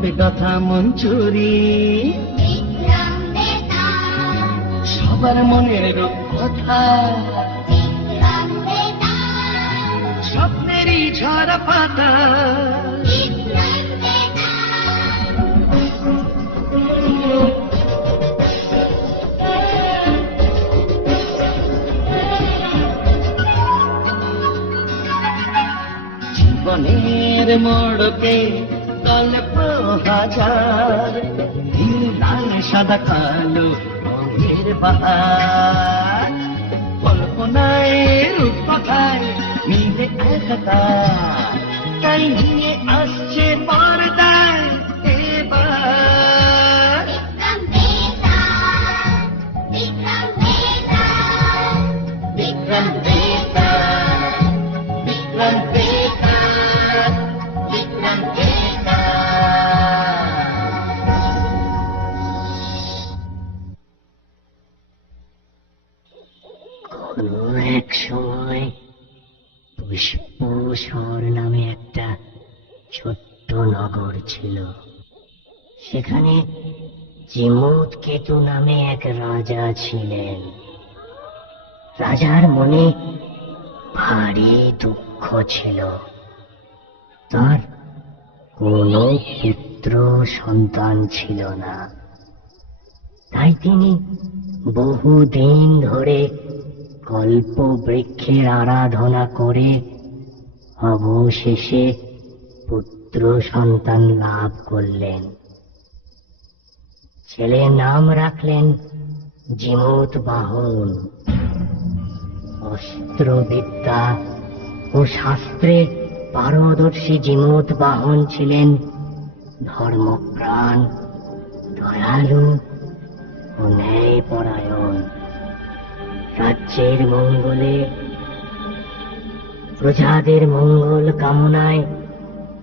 বেগাথা মঞ্চুরি সবার মনের রূপকথা স্বপ্নেরই ঝরা পাতা জীবনের মোড়কে গল্প হাজার নীল লাল সাদা কালো রঙের বাহার কল্পনায় রূপকথায় মিলে একাকার তাই নিয়ে আসছে পর্দায় এবার বিক্রম বেতাল বিক্রম বেতাল বিক্রম বেতাল। কোনো এক সময় পুষ্পশর নামে একটা ছোট্ট নগর ছিল। সেখানে জিমুতকেতু নামে এক রাজা ছিলেন। রাজার মনে ভারী দুঃখ ছিল। তার কোনো পুত্র সন্তান ছিল না। তাই তিনি বহুদিন ধরে কল্প বৃক্ষের আরাধনা করে অবশেষে পুত্র সন্তান লাভ করলেন। ছেলের নাম রাখলেন জিমুত বাহন। অস্ত্রবিদ্যা ও শাস্ত্রে পারদর্শী জিমুত বাহন ছিলেন ধর্মপ্রাণ, দয়ালু ও ন্যায়পরায়ণ। রাজ্যের মঙ্গলে, প্রজাদের মঙ্গল কামনায়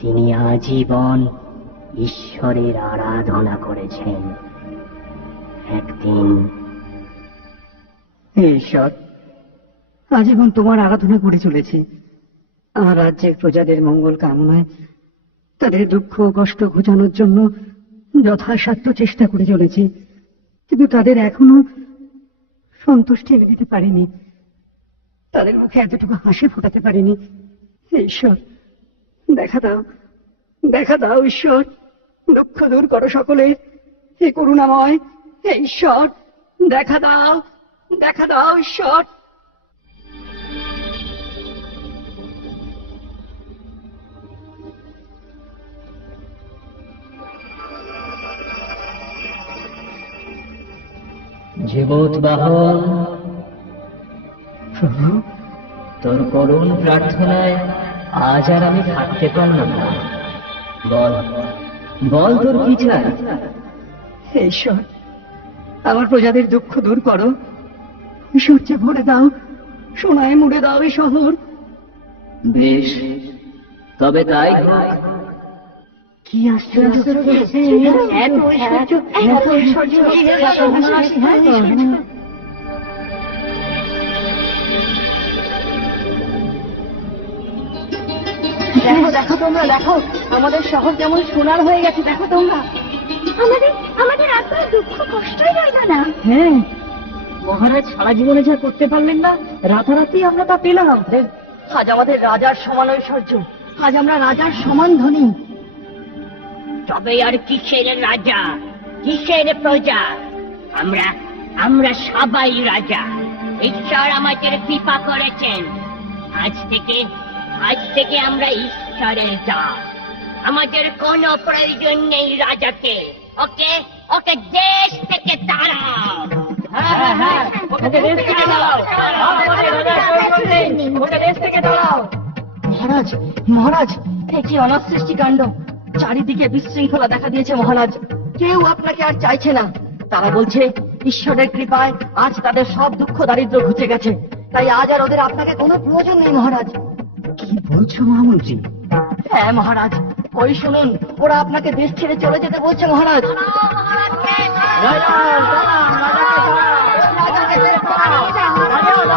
তিনি আজীবন ঈশ্বরের আরাধনা করেছেন। একদিন, ঈশ্বর, আজীবন তোমার আরাধনা করে চলেছি। আমার রাজ্যের প্রজাদের মঙ্গল কামনায় তাদের দুঃখ কষ্ট ঘুচানোর জন্য যথাসাধ্য চেষ্টা করে চলেছি, কিন্তু তাদের এখনো সন্তুষ্টি এনে দিতে পারিনি। তাদের মুখে এতটুকু হাসি ফোটাতে পারিনি। ঈশ্বর, দেখা দাও, দেখা দাও ঈশ্বর, দুঃখ দূর করো সকলে। হে করুণাময়, হে ঈশ্বর, দেখা দাও, দেখা দাও ঈশ্বর। জিমুত বাহন, তোর করুণ প্রার্থনায় আজ আর আমি থাকতে পারলাম না। বল, বল তোর কি চাই? হে ঈশ্বর, আমার প্রজাদের দুঃখ দূর করো। সূর্যে ভরে দাও, সোনায় মুড়ে দাও এই শহর। বেশ, তবে তাই হোক। কি আশ্চর্য! এত ঐশ্বর্য, এত ঐশ্বর্য! দেখো দেখো তোমরা, দেখো আমাদের শহর যেমন সোনার হয়ে গেছে। দেখো তোমরা, আমাদের আর কোনো দুঃখ কষ্টই রইল না। হ্যাঁ, মহারাজ সারা জীবনে যা করতে পারলেন না, রাতারাতি আমরা তা পেলাম। আজ আমাদের রাজার সমান ঐশ্বর্য, আজ আমরা রাজার সমান ধনী। তবে আর কিসের রাজা, কিসের প্রজা? আমরা সবাই রাজা। ঈশ্বর আমাদের কৃপা করেছেন। আজ থেকে আমরা ঈশ্বরের দাস। আমাদের কোনো প্রয়োজন নেই রাজাকে। ওকে ওকে দেশ থেকে তাড়াও। মহারাজ, মহারাজ, এ কি অনাসৃষ্টি কাণ্ড! চারিদিকে বিশৃঙ্খলা দেখা দিয়েছে মহারাজ। কেউ আপনাকে আর চাইছে না। তারা বলছে ঈশ্বরের কৃপায় আজ তাদের সব দুঃখ দারিদ্র ঘুচে গেছে, তাই আজ আর ওদের আপনাকে কোনো প্রয়োজন নেই মহারাজ। কি বলছো মহামন্ত্রী? হ্যাঁ মহারাজ, ওই শুনুন, ওরা আপনাকে দেশ ছেড়ে চলে যেতে বলছে মহারাজ।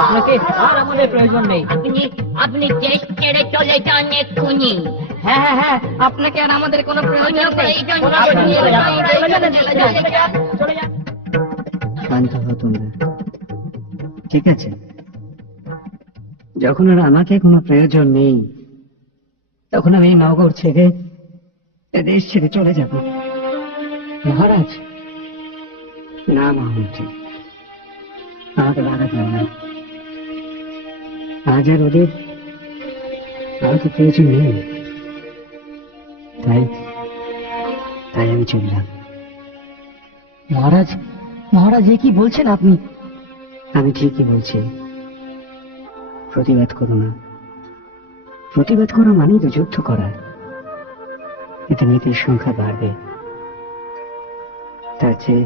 আপনাকে আর আমাদের প্রয়োজন নেই। আপনি দেশ ছেড়ে চলে যান এক্ষুনি। হ্যাঁ হ্যাঁ হ্যাঁ, আপনাকে আর আমাদের কোনো প্রয়োজন নেই। শান্ত হও তোমরা, ঠিক আছে? যখন আর আমাকে কোনো প্রয়োজন নেই, তখন আমি এই নগর ছেড়ে, এ দেশ ছেড়ে চলে যাব। মহারাজ, না মহামন্ত্রী, আমাকে বাধা দেয় না। আজ আর ওদের আমাকে প্রয়োজন নেই, তাই তাই আমি চললাম। মহারাজ, মহারাজ, এ কি বলছেন আপনি? আমি ঠিকই বলছি। প্রতিবাদ করো না। প্রতিবাদ করা মানেই তো যুদ্ধ করা। এতে নীতির সংখ্যা বাড়বে। তার চেয়ে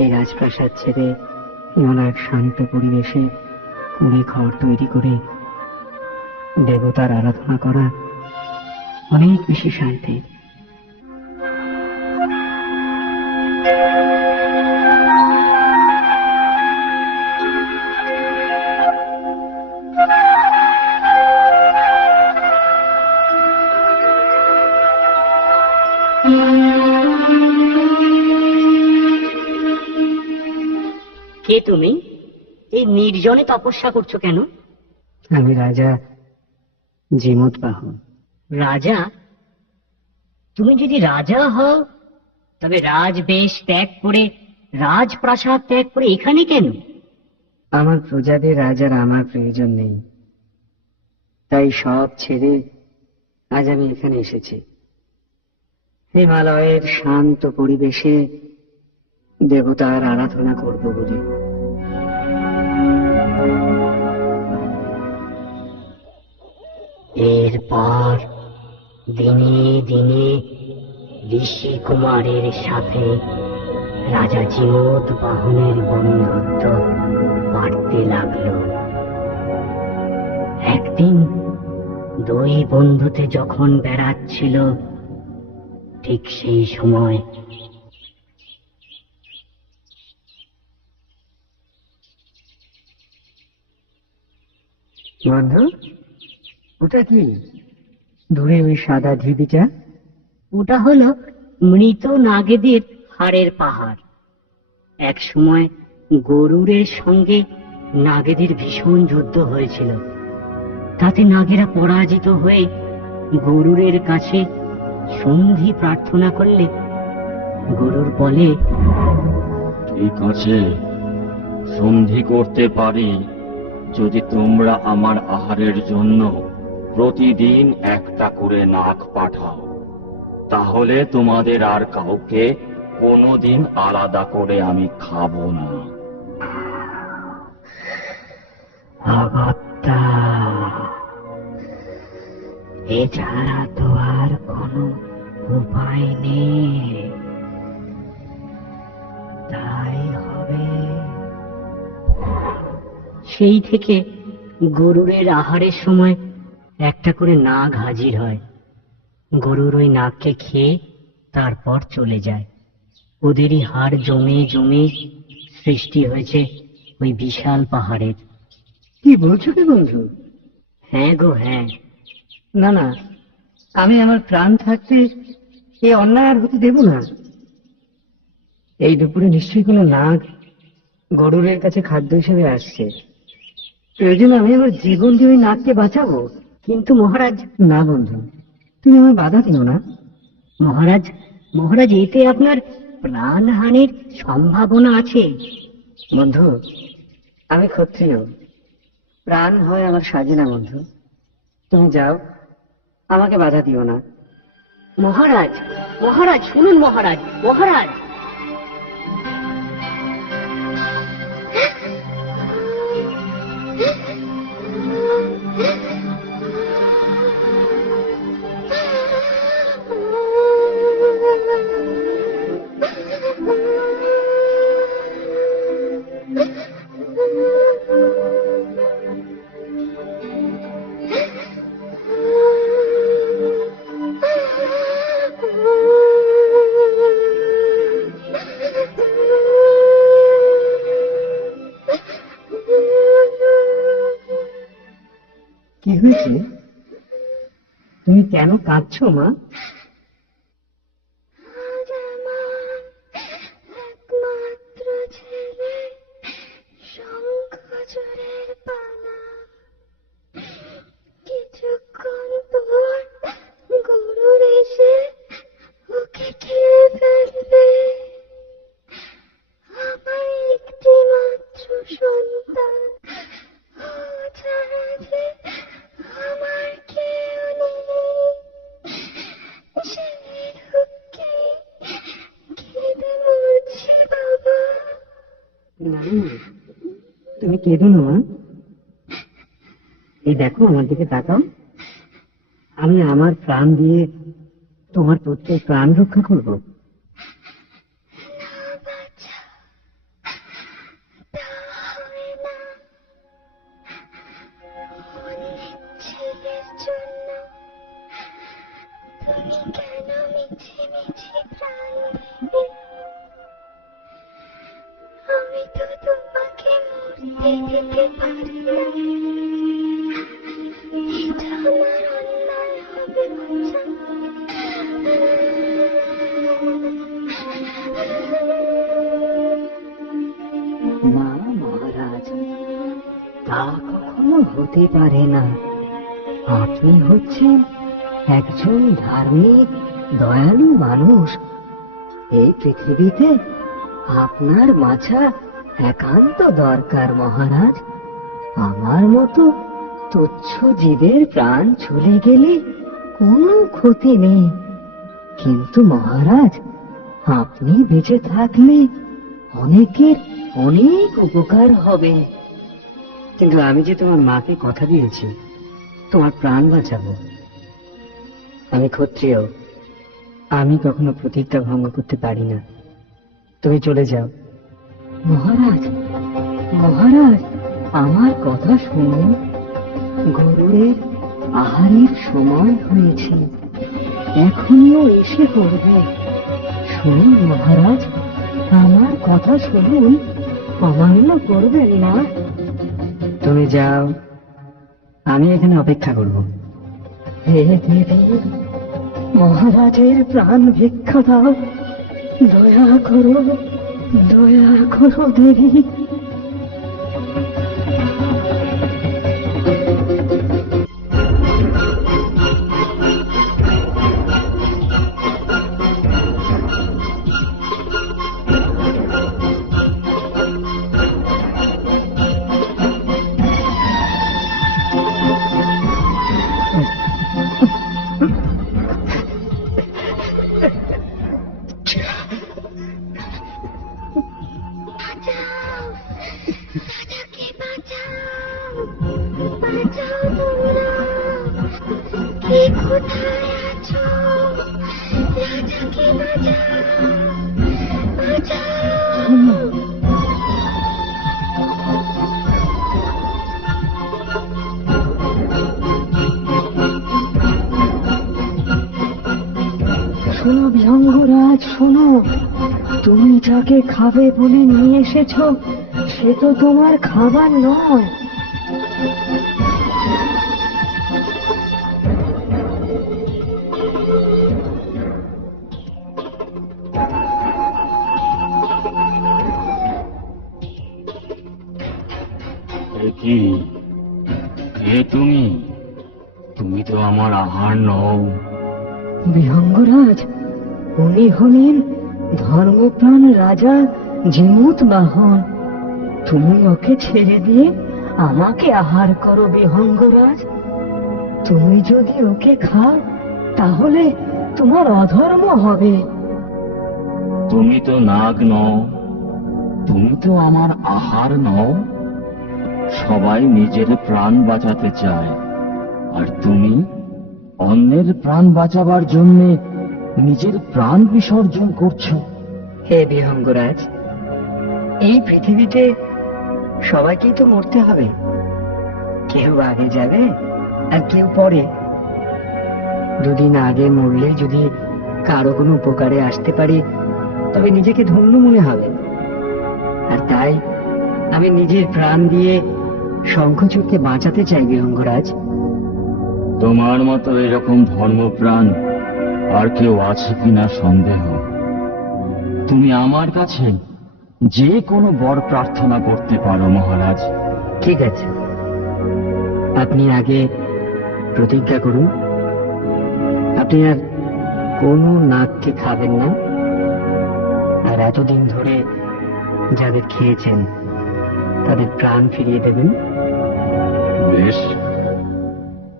এই রাজপ্রাসাদ ছেড়ে এমন এক শান্ত পরিবেশে কুড়ে ঘর তৈরি করে দেবতার আরাধনা করা অনেক বেশি শান্তি। কে তুমি? এই নির্জনে তপস্যা করছো কেন? আমি রাজা জিমুতবাহু। রাজা? তুমি যদি রাজা হও, তবে রাজবেশ ত্যাগ করে, রাজপ্রাসাদ ত্যাগ করে এখানে কেন? আমার প্রজাদের রাজার আমার প্রয়োজন নেই, তাই সব ছেড়ে আজ আমি এখানে এসেছি। হিমালয়ের শান্ত পরিবেশে দেবতার আরাধনা করব বলে। এরপর দিনে দিনে ঋষি কুমারের সাথে রাজা জিমুত বাহনের বন্ধুত্ব বাড়তে লাগলো। একদিন দুই বন্ধুতে যখন বেড়াচ্ছিল, ঠিক সেই সময় বন্ধু, ওটা কি দূরে ওই সাদা ঢিবিটা? ওটা হলো মৃত নাগেদের হাড়ের পাহাড়। এক সময় গরুরের সঙ্গে নাগেদের ভীষণ যুদ্ধ হয়েছিল। তাতে নাগেরা পরাজিত হয়ে গরুরের কাছে সন্ধি প্রার্থনা করলে গরুর বলে, ঠিক আছে, সন্ধি করতে পারি যদি তোমরা আমার আহারের জন্য প্রতিদিন একটা করে নাগ পাঠাও। তাহলে তোমাদের আর কাউকে কোনোদিন আলাদা করে আমি খাবো না। অগত্যা, এছাড়া তো আর কোনো উপায় নেই। তাই হবে। সেই থেকে গরুরের আহারের সময় একটা করে নাগ হাজির হয়। গরুর ওই নাগকে খেয়ে তারপর চলে যায়। ওদেরই হাড় জমে জমে সৃষ্টি হয়েছে ওই বিশাল পাহাড়ের। কি বলছো কি বন্ধু? হ্যাঁ গো হ্যাঁ। না না, আমি আমার প্রাণ থাকতে এ অন্যায় আর হতে দেব না। এই দুপুরে নিশ্চয়ই কোনো নাগ গরুরের কাছে খাদ্য হিসেবে আসছে। প্রয়োজনে আমি আমার জীবন দিয়ে ওই নাগকে বাঁচাবো। কিন্তু মহারাজ, না বন্ধু, তুমি আমার বাধা দিও না। মহারাজ, মহারাজ, এতে আপনার প্রাণহানির সম্ভাবনা আছে। বন্ধু, আমি ক্ষত্রিয়, প্রাণ হয় আমার সাজে না। বন্ধু, তুমি যাও, আমাকে বাধা দিও না। মহারাজ, মহারাজ, শুনুন মহারাজ, মহারাজ। কি হয়েছে? কেন কাঁদছো মা? আজ আমার একমাত্র ছেলে শঙ্খচূড়ের পানা কিছুক্ষণ পর গরুর এসে ওকে খেয়ে ফেলবে। আমার একটি মাত্র সন্তান, ও ছাড়া যে আমার কেউ নেই। সেই দুঃখে কেঁদে মরছি বাবা। না তুমি কেঁদো না মা। এই দেখো আমার দিকে তাকাও, আমি আমার প্রাণ দিয়ে তোমার পুত্রের প্রাণ রক্ষা করব। না বাছা, তা হবে না। অন্যের ছেলের জন্য তুমি কেন মিছে মিছে প্রাণ দেবে? আমি তো তোমাকে মরতে দিতে পারি না। এটা আমার অন্যায় হবে বাছা। না মহারাজ, তা কখনো হতে পারে না। আপনি হচ্ছেন একজন ধার্মিক দয়ালু মানুষ। এই পৃথিবীতে আপনার বাঁচা একান্ত দরকার মহারাজ। আমার মতো তুচ্ছ জীবের প্রাণ চলে গেলে কোনো ক্ষতি নেই, কিন্তু মহারাজ আপনি বেঁচে থাকলে অনেকের অনেক উপকার হবে। কিন্তু আমি যে তোমার মাকে কথা দিয়েছি তোমার প্রাণ বাঁচাবো। আমি ক্ষত্রিয়, আমি কখনো প্রতিজ্ঞা ভঙ্গ করতে পারি না। তুমি চলে যাও। মহারাজ, মহারাজ, আমার কথা শুনুন। গরুরের আহারের সময় হয়েছে, এখনিও এসে পড়বে। শুনুন মহারাজ, আমার কথা শুনুন, অমান্য করবেন না। তুমি যাও, আমি এখানে অপেক্ষা করব। হে দেবী, মহারাজের প্রাণ ভিক্ষা দাও, দয়া করো, দয়া করো দেবী। বাঁচাও, রাজাকে বাঁচাও, বাঁচাও তোমরা। কে কোথায় আছো? রাজাকে বাঁচাও, বাঁচাও। শোনো বিহঙ্গরাজ, শোনো। তুমি যাকে খাবে বলে নিয়ে এসেছ সে তো তোমার খাবার নয়। এ কি? কে তুমি? তুমি তো আমার আহার নও। বিহঙ্গরাজ, উনি হলেন ধর্মপ্রাণ রাজা জিমুত বাহন। তুমি ওকে ছেড়ে দিয়ে আমাকে আহার করো বিহঙ্গরাজ। তুমি যদি ওকে খাও তাহলে তোমার অধর্ম হবে। তুমি তো নাগ নও, তুমি তো আমার আহার নও। সবাই নিজের প্রাণ বাঁচাতে চায়, আর তুমি অন্যের প্রাণ বাঁচাবার জন্য নিজের প্রাণ বিসর্জন করছো। হে বিহঙ্গরাজ, এই পৃথিবীতে সবাইকেই তো মরতে হবে। কেউ আগে যাবে আর কেউ পরে। দুদিন আগে মরলে যদি কারো কোনো উপকারে আসতে পারি তবে নিজেকে ধন্য মনে হবে। আর তাই আমি নিজের প্রাণ দিয়ে শঙ্খচূড়কে বাঁচাতে চাই বিহঙ্গরাজ। তোমার মতো এরকম ধর্মপ্রাণ আর কেউ আছে কিনা সন্দেহ। তুমি আমার কাছে যে কোনো বর প্রার্থনা করতে পারো মহারাজ। ঠিক আছে, আপনি আগে প্রতিজ্ঞা করুন আপনি আর কোনো নাগকে খাবেন না, আর এতদিন ধরে যাদের খেয়েছেন তাদের প্রাণ ফিরিয়ে দেবেন। বেশ,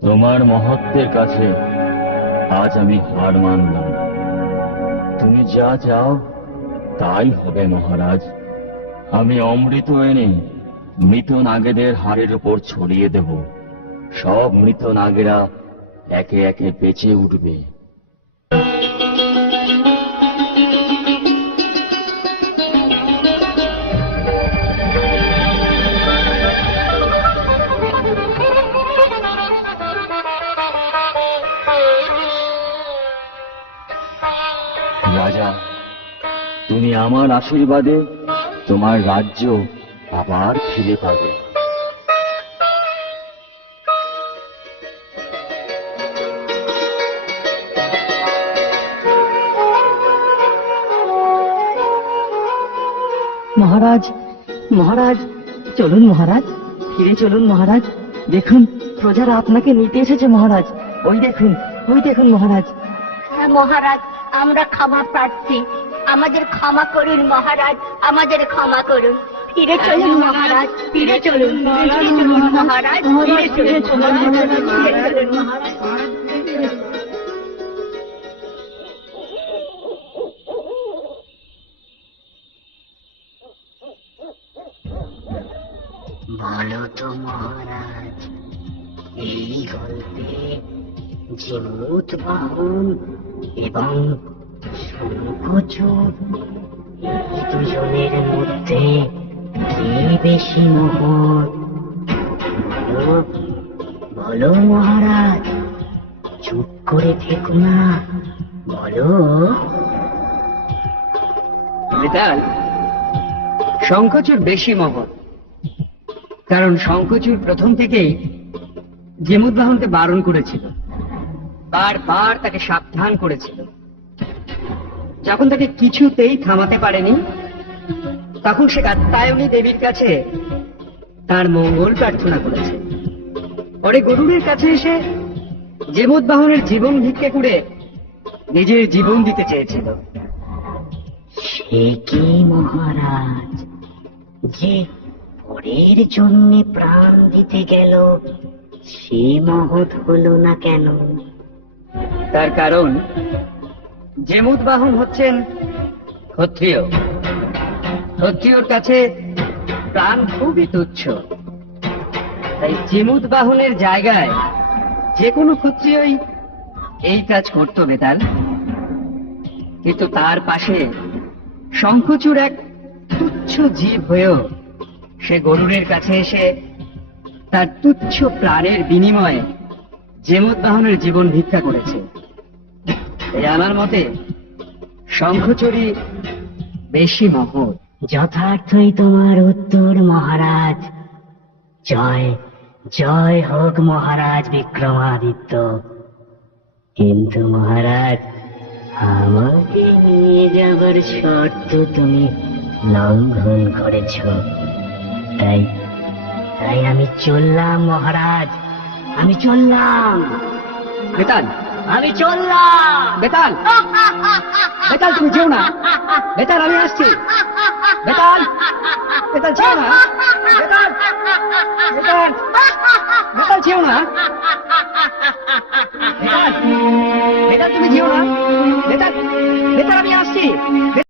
তোমার মহত্বের কাছে আজ আমি হার মানলাম। তুমি যা চাও তাই হবে মহারাজ। আমি অমৃত এনে মৃত নাগেদের হাড়ের উপর ছড়িয়ে দেব। সব মৃত নাগেরা একে একে বেঁচে উঠবে। রাজা, তুমি আমার আশীর্বাদে তোমার রাজ্য আবার ফিরে পাবে। মহারাজ, মহারাজ, চলুন মহারাজ, ফিরে চলুন মহারাজ। দেখুন প্রজারা আপনাকে নিতে এসেছে মহারাজ। ওই দেখুন মহারাজ। হ্যাঁ মহারাজ, আমরা ক্ষমা প্রার্থী, আমাদের ক্ষমা করুন মহারাজ, আমাদের ক্ষমা করুন। ফিরে চলুন মহারাজ, ফিরে চলুন, ফিরে চলুন মহারাজ, ফিরে চলুন মহারাজ, ফিরে চলুন মহারাজ। বলো তো মহারাজ, এই গল্পে জিমুত বাহন এবং শঙ্খচূড় এই দুজনের মধ্যে কে বেশি মোহর? বলো, বলো মহারাজ, চুপ করে থেকো না, বলো। বেতাল, শঙ্খচূড় বেশি মোহর, কারণ শঙ্খচূড় প্রথম থেকেই যেমুদ্বাহনকে বারণ করেছিল, বারবার তাকে সাবধান করেছিল। যখন তাকে কিছুতেই থামাতে পারেনি, তখন সে কাত্যায়নী দেবীর কাছে তার মঙ্গল প্রার্থনা করেছে। পরে গরুড়ের কাছে এসে যেমুদ্বাহনের জীবন ভিক্ষে করে নিজের জীবন দিতে চেয়েছিল। সে কি মহারাজ, যে পরের জন্য প্রাণ দিতে গেল সে মহৎ হলো না কেন? তার কারণ যেমুদ্বাহন হচ্ছেন ক্ষত্রিয়। ক্ষত্রিয়র কাছে প্রাণ খুবই তুচ্ছ। তাই যেমুদ্বাহনের জায়গায় যে কোনো ক্ষত্রিয়ই এই কাজ করত বেতাল। কিন্তু তার পাশে শঙ্খচূড় এক তুচ্ছ জীব হয়েও সে গরুড়ের কাছে এসে তার তুচ্ছ প্রাণের বিনিময়ে যেমুদ্বাহনের জীবন ভিক্ষা করেছে। এই আমার মতে শঙ্খচূড়ই বেশি মহৎ। যথার্থই তোমার উত্তর মহারাজ। জয় জয় হোক মহারাজ বিক্রমাদিত্য। কিন্তু মহারাজ, আমাকে নিয়ে যাবার শর্ত তুমি লঙ্ঘন করেছ। তাই তাই আমি চললাম মহারাজ, আমি চললাম, বেতাল, আমি চললাম। বেতাল, বেতাল তুমি যেও না। বেতাল, আমি আসছি। বেতাল, বেতাল যেও না। বেতাল, বেতাল, বেতাল যেও না। বেতাল, বেতাল তুমি যেও